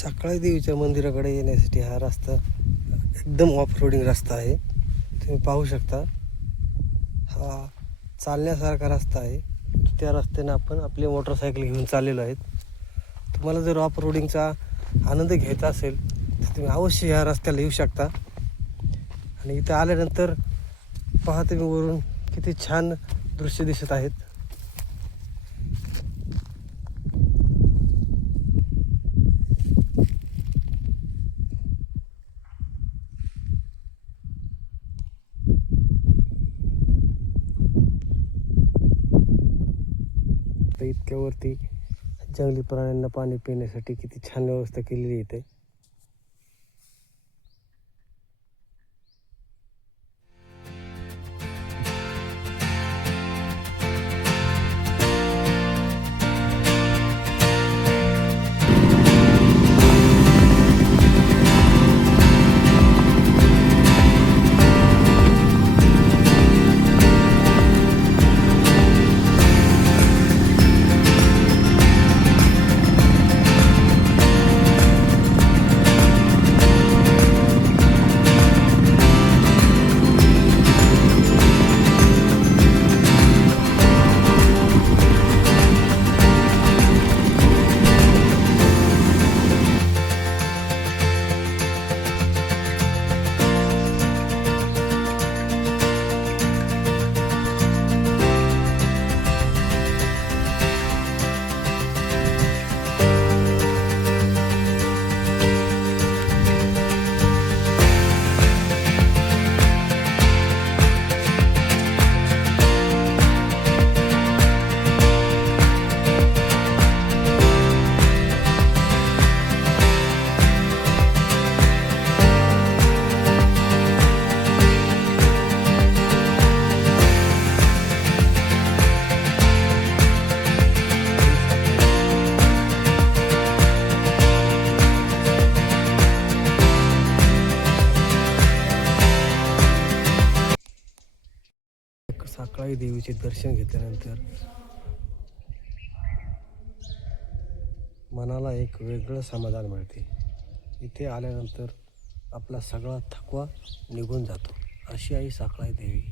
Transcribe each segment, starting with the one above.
साकळाई देवीच्या मंदिराकडे येण्यासाठी हा रस्ता एकदम ऑफ रोडिंग रस्ता आहे. तुम्ही पाहू शकता, हा चालण्यासारखा रस्ता आहे. त्या रस्त्याने आपण आपली मोटरसायकल घेऊन चाललेलो आहेत. तुम्हाला जर ऑफ रोडिंगचा आनंद घ्यायचा असेल तर तुम्ही अवश्य ह्या रस्त्याला येऊ शकता. आणि इथं आल्यानंतर पहा तुम्ही वरून किती छान दृश्य दिसत आहेत. तर इतक्यावरती जंगली प्राण्यांना पाणी पिण्यासाठी किती छान व्यवस्था केलेली आहे इथे. साकळाई देवीचे दर्शन घेतल्यानंतर मनाला एक वेगळं समाधान मिळते. इथे आल्यानंतर आपला सगळा थकवा निघून जातो. अशी आई साकळाई देवी.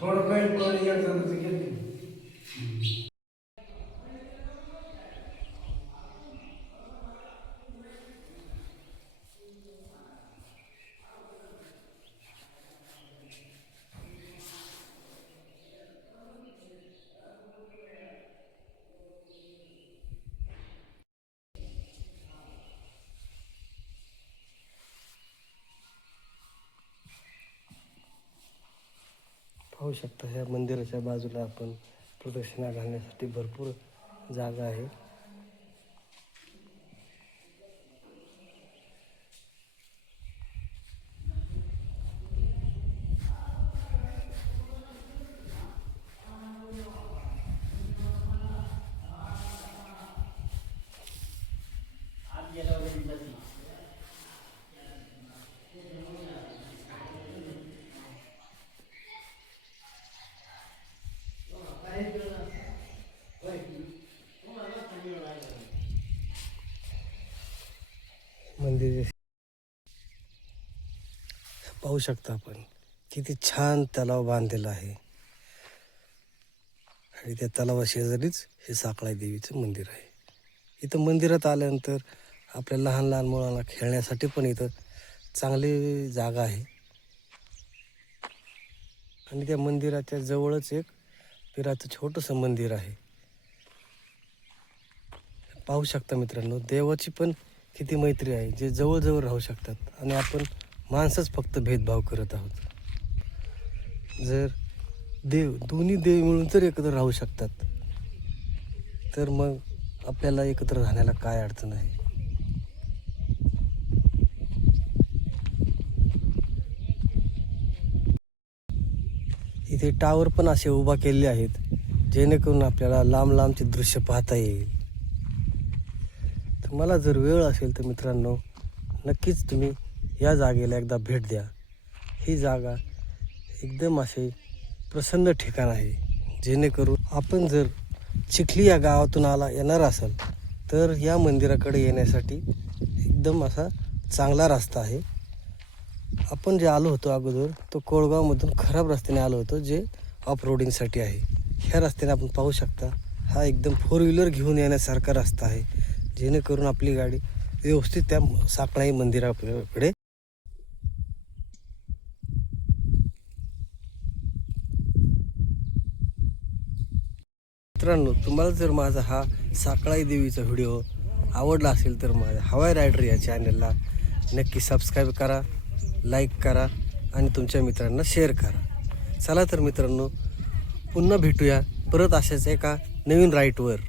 थोडं काही पण एकदा घेतली. पाहू शकता, ह्या मंदिराच्या बाजूला आपण प्रदक्षिणा घालण्यासाठी भरपूर जागा आहे. मंदिर पाहू शकता आपण किती छान तलाव बांधलेला आहे. आणि त्या तलावाशेजारीच हे साकळाई देवीचं मंदिर आहे. इथं मंदिरात आल्यानंतर आपल्या लहान लहान मुलांना खेळण्यासाठी पण इथं चांगली जागा आहे. आणि त्या मंदिराच्या जवळच एक पिराचं छोटंसं मंदिर आहे. पाहू शकता मित्रांनो, देवाची पण किती मैत्री आहे, जे जवळजवळ राहू शकतात आणि आपण माणसंच फक्त भेदभाव करत आहोत. जर दोन्ही देव मिळून जर एकत्र राहू शकतात तर मग आपल्याला एकत्र राहण्याला काय अडचण आहे. इथे टावर पण असे उभा केलेले आहेत जेणेकरून आपल्याला लांब लांबचे दृश्य पाहता येईल. तर मला जर वेळ असेल तर मित्रांनो, नक्कीच तुम्ही या जागेला एकदा भेट द्या. ही जागा एकदम असे प्रसन्न ठिकाण आहे. जेणेकरून आपण जर चिखली या गावातून येणार असाल तर या मंदिराकडे येण्यासाठी एकदम असा चांगला रस्ता आहे. आपण जे आलो होतो अगोदर तो कोळगावमधून खराब रस्त्याने आलो होतो, जे ऑफ रोडिंगसाठी आहे. ह्या रस्त्याने आपण पाहू शकता, हा एकदम 4 व्हीलर घेऊन येण्यासारखा रस्ता आहे, जेणेकरून आपली गाडी व्यवस्थित त्या साकळाई मंदिराकडे. मित्रांनो, तुम्हाला जर माझा हा साकळाई देवीचा व्हिडिओ आवडला असेल तर माझ्या हवाई रायडर या चॅनलला नक्की सबस्क्राईब करा, लाईक करा आणि तुमच्या मित्रांना शेअर करा. चला तर मित्रांनो, पुन्हा भेटूया परत अशाच एका नवीन राईटवर.